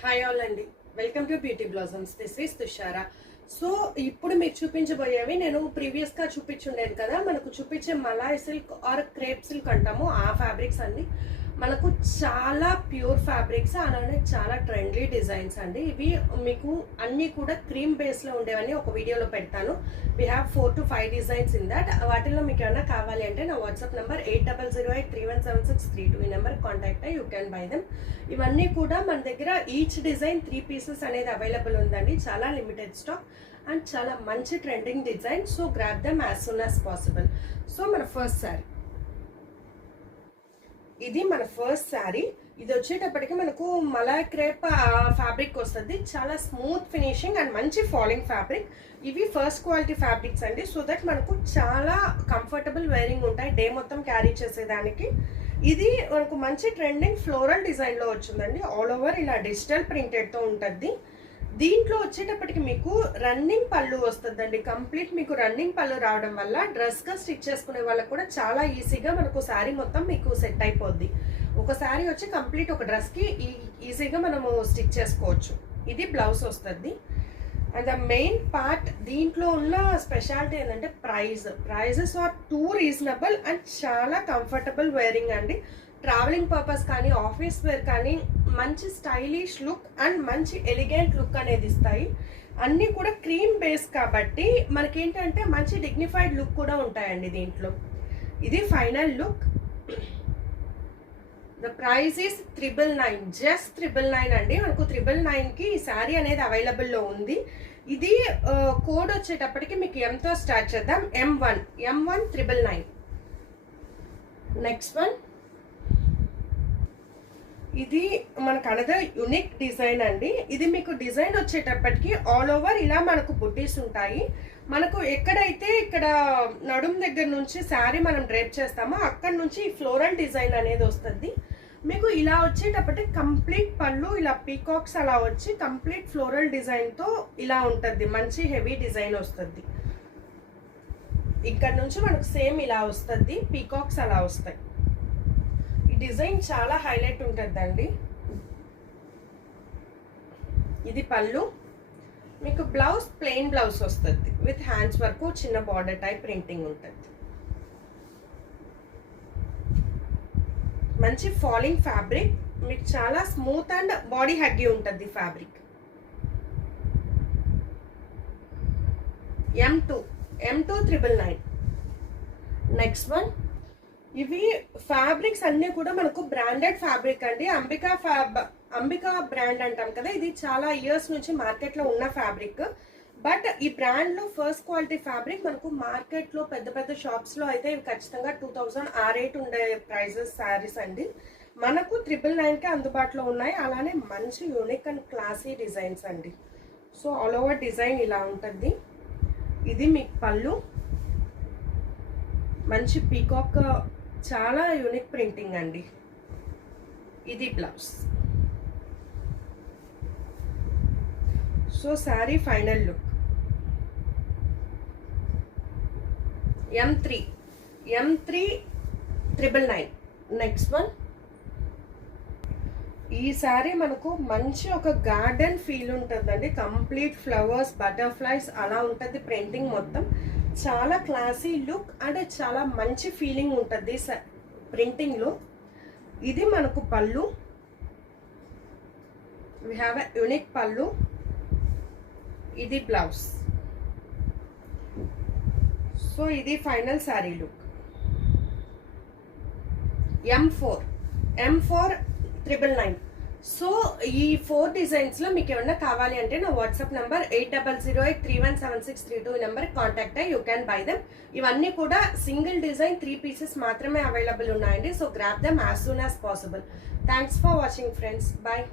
Hi all అండి, welcome to beauty blossoms. This is Tushara. So ఇప్పుడు మీకు చూపించబోయేవి నేను ప్రీవియస్గా చూపించుండేది కదా, మనకు చూపించే malai silk or crepe silk అంటాము ఆ ఫ్యాబ్రిక్స్ అన్ని మనకు చాలా ప్యూర్ ఫ్యాబ్రిక్స్, అలానే చాలా ట్రెండీ డిజైన్స్ అండి. ఇవి మీకు అన్నీ కూడా క్రీమ్ బేస్లో ఉండేవన్నీ ఒక వీడియోలో పెడతాను. We have 4 to 5 designs in that. వాటిల్లో మీకు ఏమైనా కావాలి అంటే నా వాట్సాప్ నెంబర్ 8008317632 ఈ నెంబర్ కాంటాక్ట్ అయ్యి యూ క్యాన్ బై దెమ్. ఇవన్నీ కూడా మన దగ్గర ఈచ్ డిజైన్ 3 pieces అనేది అవైలబుల్ ఉందండి. చాలా లిమిటెడ్ స్టాక్ అండ్ చాలా మంచి trending design. So grab them as soon as possible. So మన ఫస్ట్ శారీ, ఇది మన ఫస్ట్ శారీ. ఇది వచ్చేటప్పటికి మనకు మలాయ్ క్రేప్ ఫ్యాబ్రిక్ వస్తుంది. చాలా స్మూత్ ఫినిషింగ్ అండ్ మంచి ఫాలింగ్ ఫ్యాబ్రిక్. ఇవి ఫస్ట్ క్వాలిటీ ఫ్యాబ్రిక్స్ అండి. సో దట్ మనకు చాలా కంఫర్టబుల్ వేరింగ్ ఉంటాయి డే మొత్తం క్యారీ చేసేదానికి. ఇది మనకు మంచి ట్రెండింగ్ ఫ్లోరల్ డిజైన్లో వచ్చిందండి. ఆల్ ఓవర్ ఇలా డిజిటల్ ప్రింటెడ్తో ఉంటుంది. దీంట్లో వచ్చేటప్పటికి మీకు రన్నింగ్ పళ్ళు వస్తుందండి. కంప్లీట్ మీకు రన్నింగ్ పళ్ళు రావడం వల్ల డ్రెస్గా స్టిచ్ చేసుకునే వాళ్ళకి కూడా చాలా ఈజీగా మనకు శారీ మొత్తం మీకు సెట్ అయిపోద్ది. ఒక శారీ వచ్చి కంప్లీట్ ఒక డ్రెస్కి ఈజీగా మనము స్టిచ్ చేసుకోవచ్చు. ఇది బ్లౌజ్ వస్తుంది. అండ్ ద మెయిన్ పార్ట్ దీంట్లో ఉన్న స్పెషాలిటీ ఏంటంటే prices are too reasonable and చాలా కంఫర్టబుల్ వేరింగ్ అండి. ట్రావెలింగ్ పర్పస్ కానీ ఆఫీస్ వేర్ కానీ మంచి స్టైలిష్ లుక్ అండ్ మంచి ఎలిగెంట్ లుక్ అనేది ఇస్తాయి. అన్నీ కూడా క్రీమ్ బేస్ కాబట్టి మనకేంటంటే మంచి డిగ్నిఫైడ్ లుక్ కూడా ఉంటాయండి దీంట్లో. ఇది final look. The price is 999, just 999 అండి. మనకు 999కి ఈ శారీ అనేది అవైలబుల్లో ఉంది. ఇది కోడ్ వచ్చేటప్పటికి మీకు ఎంతో స్టార్ట్ చేద్దాం. M1 999. నెక్స్ట్ వన్, ఇది మనకు అనదర్ యునిక్ డిజైన్ అండి. ఇది మీకు డిజైన్ వచ్చేటప్పటికి ఆల్ ఓవర్ ఇలా మనకు బుట్టీస్ ఉంటాయి. మనకు ఎక్కడైతే ఇక్కడ నడుం దగ్గర నుంచి శారీ మనం డ్రేప్ చేస్తామో అక్కడ నుంచి ఫ్లోరల్ డిజైన్ అనేది వస్తుంది. మీకు ఇలా వచ్చేటప్పటికి కంప్లీట్ పళ్ళు ఇలా పీకాక్స్ అలా వచ్చి కంప్లీట్ ఫ్లోరల్ డిజైన్తో ఇలా ఉంటుంది. మంచి హెవీ డిజైన్ వస్తుంది. ఇక్కడ నుంచి మనకు సేమ్ ఇలా వస్తుంది, పీకాక్స్ అలా వస్తాయి. డిజైన్ చాలా హైలైట్ ఉంటుందండి. ఇది పళ్ళు. మీకు బ్లౌజ్ ప్లెయిన్ బ్లౌజ్ వస్తుంది విత్ హ్యాండ్స్ వరకు చిన్న బార్డర్ టైప్ ప్రింటింగ్ ఉంటుంది. మంచి ఫాలింగ్ ఫ్యాబ్రిక్, మీకు చాలా స్మూత్ అండ్ బాడీ హగ్గి ఉంటుంది ఫ్యాబ్రిక్. M2 999. నెక్స్ట్ వన్, ఇవి ఫ్యాబ్రిక్స్ అన్నీ కూడా మనకు బ్రాండెడ్ ఫ్యాబ్రిక్ అండి. అంబికా బ్రాండ్ అంటాం కదా, ఇది చాలా ఇయర్స్ నుంచి మార్కెట్లో ఉన్న ఫ్యాబ్రిక్. బట్ ఈ బ్రాండ్లో ఫస్ట్ క్వాలిటీ ఫ్యాబ్రిక్ మనకు మార్కెట్లో పెద్ద పెద్ద షాప్స్లో అయితే ఇవి ఖచ్చితంగా 2000 ఆ రేట్ ఉండే ప్రైజెస్ శారీస్ అండి. మనకు 999కి అందుబాటులో ఉన్నాయి. అలానే మంచి యూనిక్ అండ్ క్లాసీ డిజైన్స్ అండి. సో ఆల్ ఓవర్ డిజైన్ ఇలా ఉంటుంది. ఇది మీకు పళ్ళు, మంచి పీకాక్, చాలా యూనిక్ ప్రింటింగ్ అండి. ఇది blouse. So sari final look. M3 999. Next one, ఈ శారీ మనకు మంచి ఒక గార్డెన్ ఫీల్ ఉంటుందండి. కంప్లీట్ ఫ్లవర్స్, బటర్ఫ్లైస్ అలా ఉంటుంది ప్రింటింగ్ మొత్తం. చాలా క్లాసీ లుక్ అంటే చాలా మంచి ఫీలింగ్ ఉంటుంది ప్రింటింగ్లో. ఇది మనకు పళ్ళు. వీ హ్యావ్ ఎ యూనిక్ పళ్ళు. ఇది బ్లౌజ్. సో ఇది final sari look. M4 999. So ఈ 4 డిజైన్స్లో మీకు ఏమన్నా కావాలి అంటే నా వాట్సాప్ నెంబర్ 8008317632 ఈ నెంబర్ కాంటాక్ట్ అయ్యి యూ క్యాన్ బై దెమ్. ఇవన్నీ కూడా సింగిల్ డిజైన్ 3 pieces మాత్రమే అవైలబుల్ ఉన్నాయండి. So grab them as soon as possible. Thanks for watching friends. Bye.